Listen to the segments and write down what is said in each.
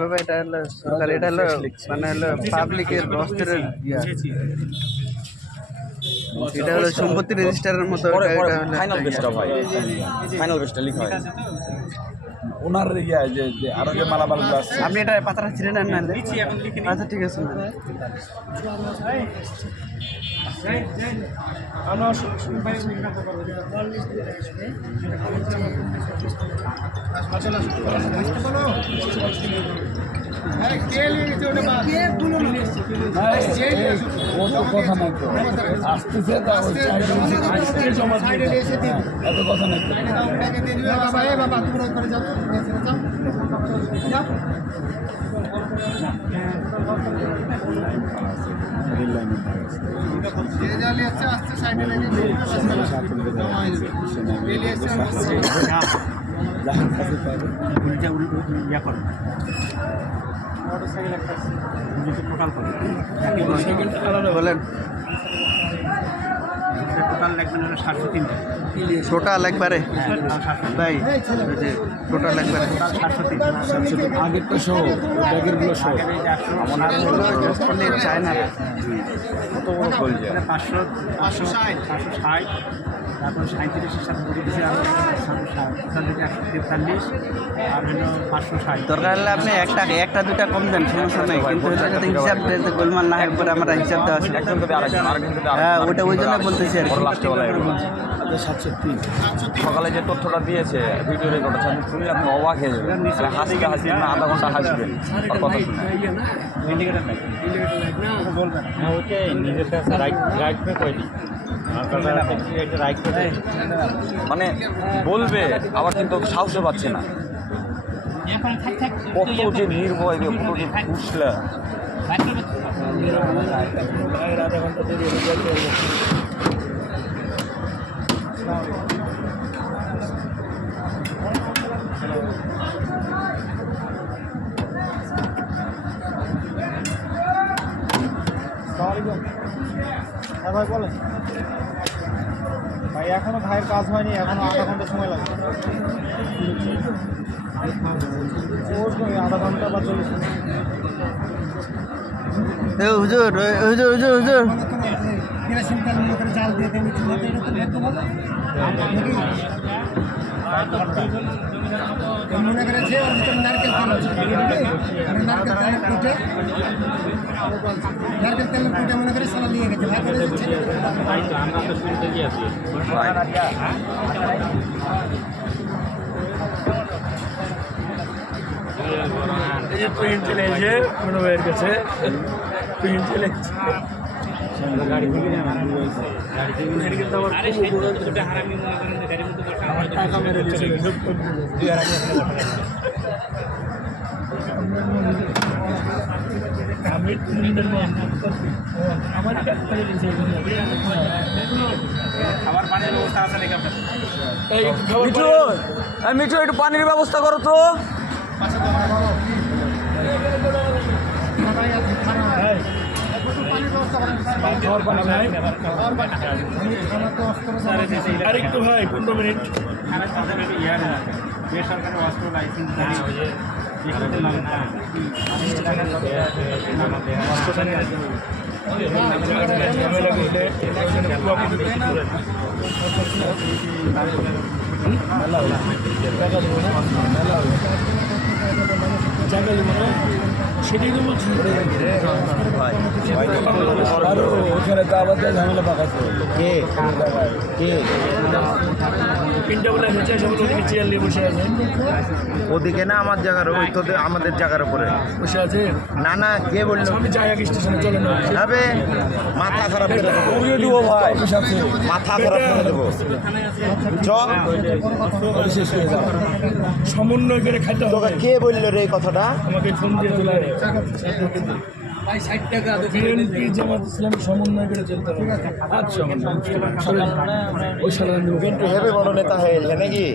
বাবা এটা হলো সরকার, এটা হলো মানে হলো পাবলিকের বস্ত্রের ইয়া, এটা হলো সম্পত্তি রেজিস্টারের মতো। ফাইনাল পেজটা ভাই, ফাইনাল পেজটা লিখা হয় ওনার ইয়া যে আরো যে মালামালগুলো আছে। আপনি এটা পাতাটা ছিঁড়ে নেন না? আচ্ছা ঠিক আছে। কথা নাই তো আসতেছে, এত কথা নাই। বলেন টোটাল একবারে ভাই, টোটাল একবারে আগেরটা সহ ব্যাগেরগুলো সহ চায় না। কত বড় বল যায় 560 তারপর 37-এর সাথে করে দিয়েছে আর 143 আর হলো 560। দরকার হলে আপনি একটা দুটা কম দেন, সমস্যা নেই, কিন্তু যাতে হিসাব দেন, গোলমাল না হয় পরে আমরা হিসাব দেওয়া আছে। হ্যাঁ ওটা ওই জন্য বলতেছি আর সকালে যে তথ্যটা দিয়েছে ভিডিও রেকর্ড আছে, শুনলে আপনি অবাক হয়ে যাবেন। হাসি না আধা ঘন্টা হাসবেন আর কথা শুনে। মানে বলবে আবার কিন্তু সাহসে পাচ্ছে না। কত যে নির্ভয়, কত যে ঘুষলা। ভাই বলেন ভাই, এখনো ভাইয়ের কাজ হয়নি, এখনো আধা ঘন্টা সময় লাগবে। আধা ঘন্টা বা 40 মিনিট। হুজুর হুজুর হুজুর হুজুর চাল দিয়ে মনে করেছে নারকেল তেল কুটে মনে করে সালা নিয়ে গেছে। এই যে ট্রেন চলে এসে মনে হয়ে গেছে, ট্রেন চলে গাড়ি থেকে কিন্তু আমার টাকা মেরে দিয়েছিল। মিঠু একটু পানির ব্যবস্থা করো তো। আরেকটু ভাই 15 মিনিট। বেসরকারি অস্ত্র লাইসেন্স সেটাই তো বলছি। ওখানে তো আবার ঝামেলা পাকাচ্ছে। তিনটা বলে এসেছে, সেগুলো ওদিকে চেয়ার নিয়ে বসে আছে। ওদিকে না আমার জায়গার, ওই তো আমাদের জায়গার উপরে বসে আছে। না কে বললো? আমি যাই আগে স্টেশনে, চলে না যাবে। মাথা খারাপ করে দেবো ভাই, মাথা খারাপ করে দেবো। শেষ হয়ে যাবে। সমন্বয় করে খাইতে হবে। কে বললো রে এই কথাটা? আমাকে ফোন দিয়ে চলে জামাত ইসলামী সমন্বয় করে চলতে হবে। আচ্ছা ওই কিন্তু হেবে বড় নেতা হয়ে নাকি?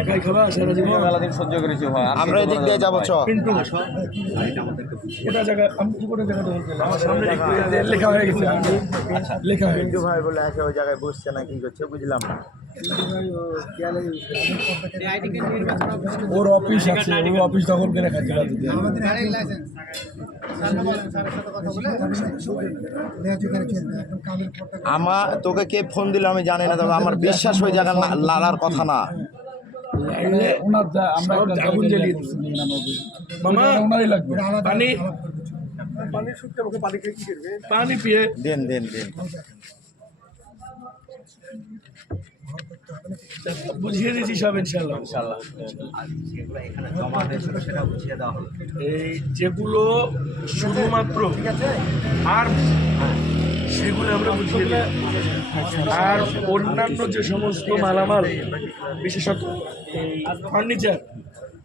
একাই খাবা সারা জীবন? মেলা দিন সহ্য করেছি ভাই, আমরা এদিক দিয়ে যাবো। কিন্তু ওটা জায়গা আমি কি করে জায়গাটা আমার সামনে লেখা হয়ে গেছে, লেখা হয়ে গেছে। ভাই বলে আছে ওই জায়গায় বসছে না, কি করছে বুঝলাম না। ওর অফিস আছে, ও অফিস দখল করে খাচ্ছে বাদুদের। আমার তোকে কে ফোন দিল আমি জানি না, তবে আমার বিশ্বাস ওই জায়গার লালার কথা না। ওনার আমরা আগুন জ্বালিয়ে দিচ্ছি মামা, ওনারই লাগবে পানি, পানি শুকতে মুখে পানি খেয়ে কি করবে, পানি পিয়ে দেন দেন দেন। বুঝিয়ে দিয়েছি সব ইনশাল্লাহ। এই যেগুলো শুধুমাত্র আর সেগুলো আমরা বুঝিয়ে দিই, আর অন্যান্য যে সমস্ত মালামাল বিশেষত ফার্নিচার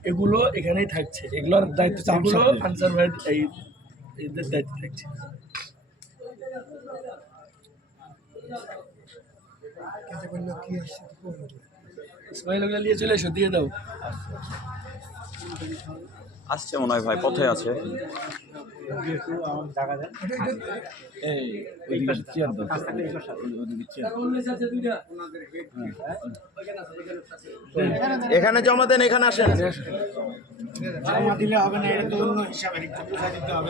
এগুলো এখানেই থাকছে, এগুলোর দায়িত্ব এগুলো আনসার ভাই এদের দায়িত্ব থাকছে। ইসমাইল ওগুলো নিয়ে চলে এসো, দিয়ে দাও। আসছে মনে হয় ভাই, পথে আছে। এখানে জমা দেন, এখানে আসেন।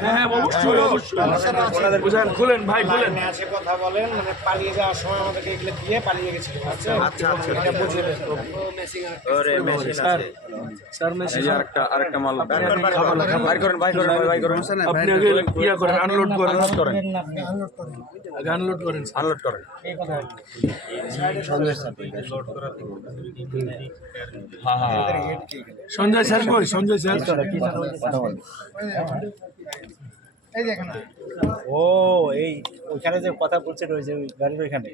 হ্যাঁ অবশ্যই অবশ্যই বুঝান, খুলেন ভাই খুলেন। কথা বলেন, মানে পালিয়ে যাওয়ার সময় আমাদেরকে এগুলো দিয়ে পালিয়ে গেছিল। আচ্ছা এটা বুঝিয়ে দেন। স্যার মেশিন এই যে আরেকটা মাল বাইর করেন, বাইর করেন। আপনি আগে ইয়া করেন, আনলোড করেন, আগে আনলোড করেন, আনলোড করেন। সঞ্জয় স্যার কই, সঞ্জয় স্যার ও এই ওইখানে যে কথা বলছেন, ওই যে গাড়ির ওইখানে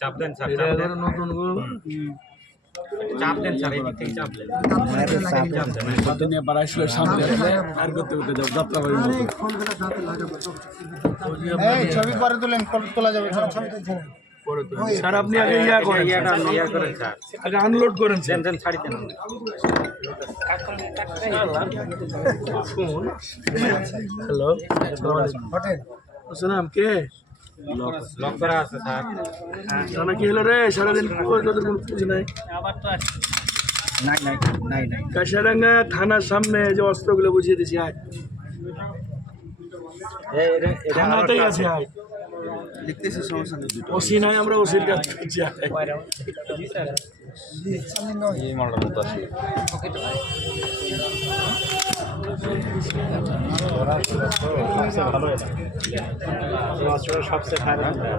চাপ দেন স্যার, নতুন চাপ দেন স্যার, এই দিক থেকে চাপ দেন। নিয়ে বাড়াইছিল সামনে আর করতে করতে যাও যাত্রা বাড়ির মতো। ছবি পরে তুলেন, তোলা যাবে স্যার আপনি আগে ইয়া করেন, আগে আনলোড করেন স্যার। ছাড়ি দেন। হ্যালো সুনাম কে লক করা আছে স্যার। জানা কি হলো রে, সারাদিন তোদের কোনো খোঁজ নাই। নাই কাশিয়াডাঙ্গা থানার সামনে যে অস্ত্রগুলো বুঝিয়ে দিছি, আয় থানাতেই আছে, আয় লিখতেছি, সমস্যা নেই। ওসি নাই, আমরা ওসির কাজ করছি, আয়। এই মালটার মতো আছে। সবচেয়ে ভালো নাই।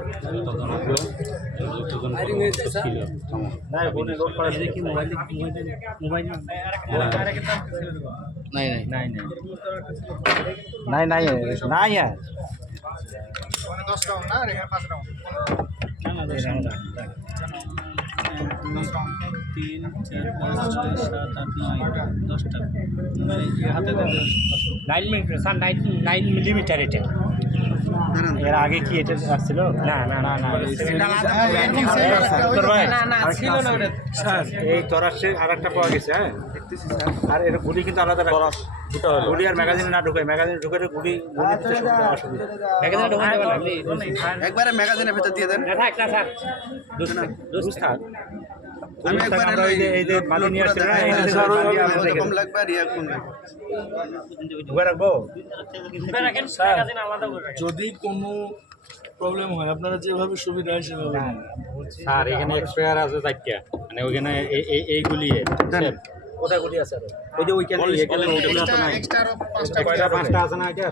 নাইন মিলিমিটার এটা। এর আগে কি এটা আসছিল? না স্যার এই তরাসে আর একটা পাওয়া গেছে। হ্যাঁ আর এটা গুলি কিন্তু আলাদা তরাস দুটো গুলি আর ম্যাগাজিনে না ঢুকে, ম্যাগাজিনে ঢুকে গুলি দিতে অসুবিধা। ম্যাগাজিনে ঢোকাতে পারলে একবারে ম্যাগাজিনের ভেতর দিয়ে দেন। আমি একবারে এই যে মালি নিয়ে আসছে না, কম লাগবে আর ইয়া কোন ঢুকে রাখবো। স্যার যদি কোনো প্রবলেম হয় আপনারা যেভাবে সুবিধা হয় সেভাবে নেন। স্যার এখানে এক্সপায়ার আছে চারটা, মানে ওইখানে এইগুলি কোথায় গুলি আছে? ওই যে ওইখানে এক্সট্রা 5টা আছে না, এটা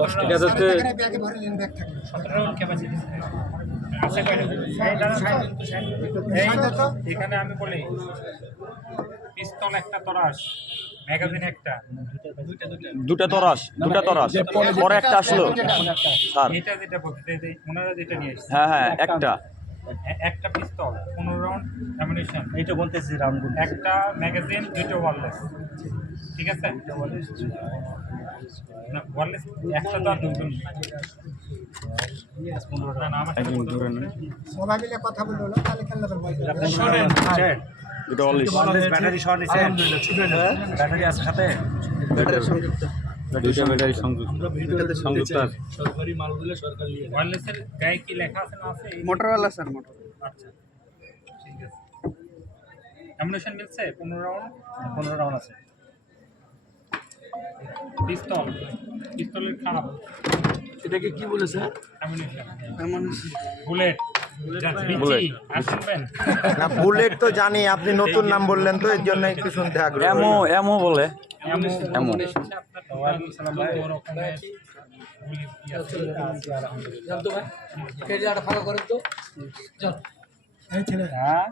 10টা আছে। এখানে আমি বলি পিস্তল একটা, তরাস, ম্যাগাজিন একটা, দুটা তরাস পরে একটা আসলো স্যার। এটা যেটা বলতে ওনারা যেটা নিয়ে এসেছে, হ্যাঁ একটা পিস্তল, 15 রাউন্ড অ্যামিনিশন, এইটা বলতেছি রাউন্ড, একটা ম্যাগাজিন, দুটো ওয়ারলেস। ঠিক আছে, না ওয়ারলেস একটা তো আর দুটো না, আমার সাথে সবাই মিলে কথা বললো তাহলে খেলনা শোনেন দুটো অলরেডি ব্যাটারি শর্ট নিছে, ব্যাটারি আছে সাথে, ব্যাটারি সংযুক্ত। দুইটা ব্যাটারি সংযুক্ত, আমরা ভিডিওতে সংযুক্ত আছে। সরকারি মাল দিলে সরকার নিয়ে নেয়। ওয়্যারলেসের গায়ে কি লেখা আছে না আছে? মোটরওয়ালা স্যার, মোটর। আচ্ছা ঠিক আছে। অ্যামুনেশন মিলছে 15 রাউন্ড আছে। পিস্তলের খাপ, এটাকে কি বলে স্যার? Ammunition, bullet, bullet. আর শুনবেন না বুলেট তো জানি, আপনি নতুন নাম বললেন তো এর জন্য একটু শুনতে আগ্রহ এমো এমো বলে এমো আপনার টোটাল 14 রকমের গুলি কি আছে? জানতো ভাই কেজিটা ফাঁকা করেন তো। চল এই ছেলে হ্যাঁ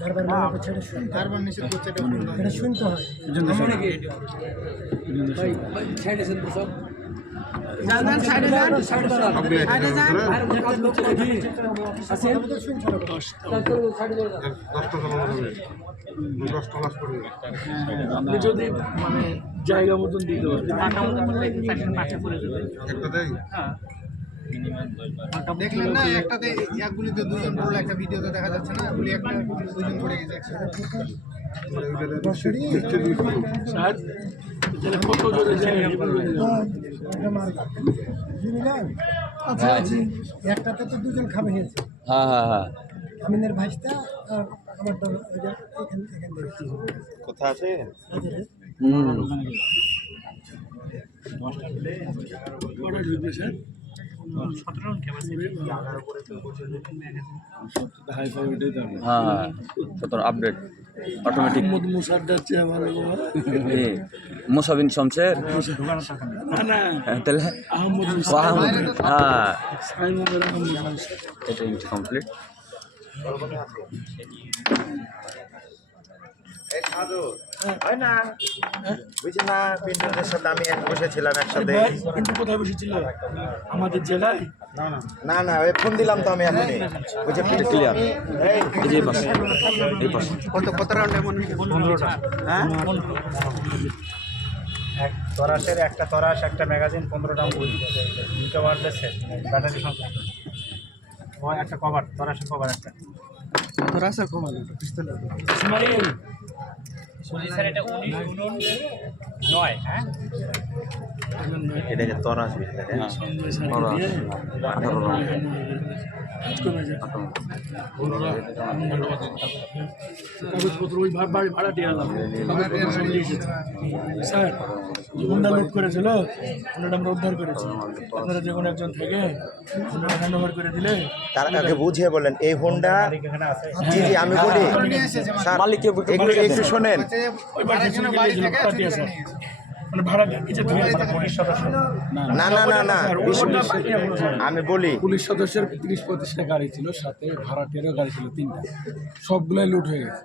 বারবার ছেড়ে শুন, বারবার নিষেধ করছে, এটা শুনতে হয়। আমরা কি ভাই ছেড়েছেন তো সব সাইডে যান, সাইডে যান, আসেন আপনি যদি মানে জায়গা মতন দিতে দেখলেন না একটাতে এক গুলিতে দুজন পড়লো, একটা ভিডিওতে দেখা যাচ্ছে না, গুলি একটা দুজন পড়ে গেছে একসাথে। কত জোরে আচ্ছা আচ্ছা, একটাতে তো দুজন খাবে হয়েছে, হ্যাঁ হ্যাঁ হ্যাঁ আমিনের ভাইসটা আর আমার এখান থেকে কোথায় আছে? Sir 17 round capacity. Hi fi ওটাই দাম। হ্যাঁ হ্যাঁ তোর আপডেট অটোমেটিক মোহাম্মদ মুসারদার চেয়ে ভালো মুসাবিন শমশের না না তাহলে আহমদ হ্যাঁ সাইমুমের আহমদ মুসার। এটা কমপ্লিট। এই সাধু হয় না, বুঝি না বিন্দুদের সাথে আমি এক বসেছিলাম একসাথে। ভাই কিন্তু কোথায় বসেছিল? আমাদের জেলায়। না না ওই ফোন দিলাম তো আমি এখনই, বুঝে এটা ক্লিয়ার। এই যে এই পাশে, এই পাশে কত রাউন্ড এমন? 15টা। হ্যাঁ, এক তরাসের একটা তরাস, একটা ম্যাগাজিন, 15টা গুলি, দুটো ওয়্যারলেসে ব্যাটারি সংযুক্ত, একটা কভার, তরাসের কভার একটা। তোরা স্যার কমাল পিস্তলের। ইসমাইল স্যার এটা 19 হ্যাঁ এটাকে তোর আসবে। কাগজপত্র ওই বাড়ি ভাড়া দিয়ে এলাম, স্যার হুন্ডা লুট করেছিল, হুন্ডাটা আমরা উদ্ধার করেছি। আপনারা যে কোনো একজন থেকে হুন্ডাটা হ্যান্ড ওভার করে দিলে তার আগে বুঝিয়ে বলেন এই হোন্ডা। জি জি আমি বলি স্যার, একটু শোনেন। ওই বাড়ি থেকে চলে গিয়েছিল পাঠিয়ে স্যার, মানে ভাড়া কিছু পুলিশ সদস্য না না না না আমি বলি পুলিশ সদস্যের 30-35টা গাড়ি ছিল, সাথে ভাড়াটিয়ারও গাড়ি ছিল 3টা, সবগুলাই লুট হয়ে গেছে।